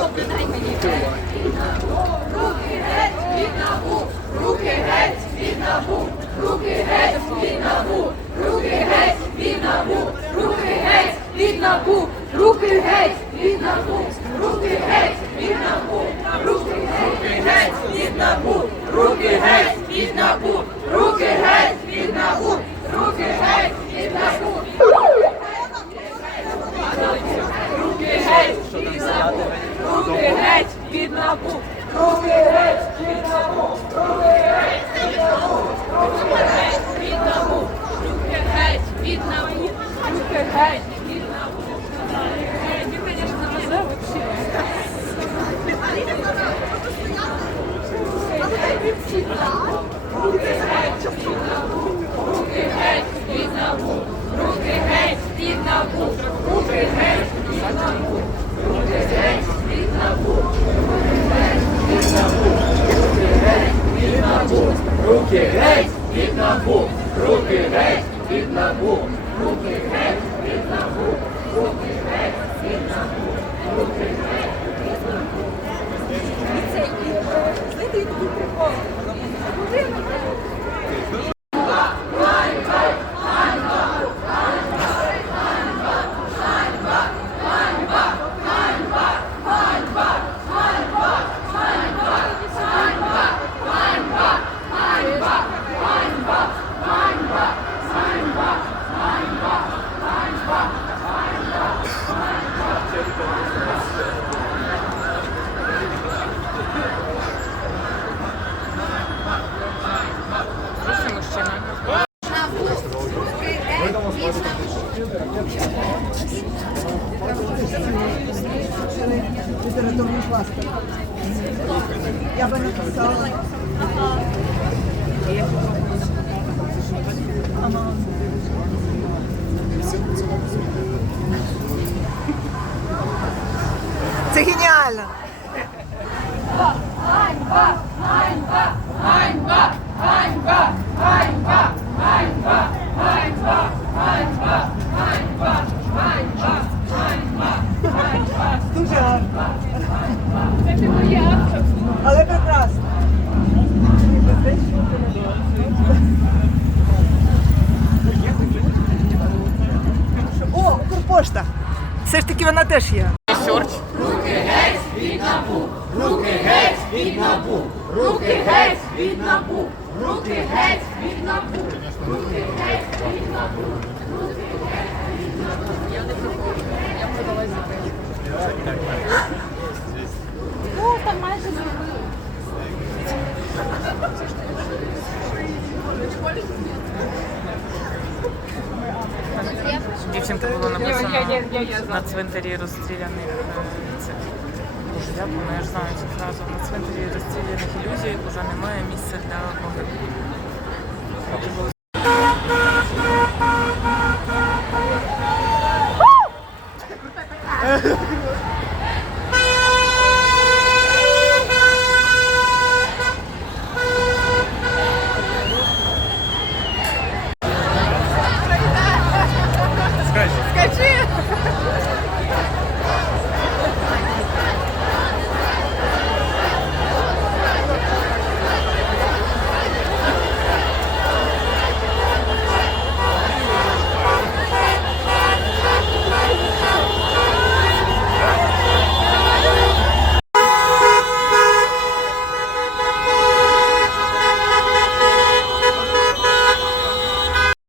від набу, руки геть, від набу, руки геть, від набу, руки геть, геть, від набу, руки геть, від набу, руки геть, від набу, руки геть, від набу. Руки геть, від набу, руки геть, від набу, руки геть, від набу, руки геть, від набу, руки геть, від набу, руки геть, від набу, руки геть, від набу. Він, конечно, везе вообще. Руки геть, від набу, руки геть, від набу, руки геть, від набу, руки геть, від набу, Руки геть від набу, руки геть від набу, руки геть від набу, руки геть від набу, руки літературний кластер. Я би написала. Це геніально. Дуже Ж вона теж є. Руки геть від набу, руки геть від набу, руки геть від набу, руки геть від набу, руки геть від набу. Ну, Дівчинка була написана на цвинтарі розстріляних. е, Це Боже, як воно, я ж знаю цю фразу. На цвинтарі розстріляних ілюзій вже немає місця для могил.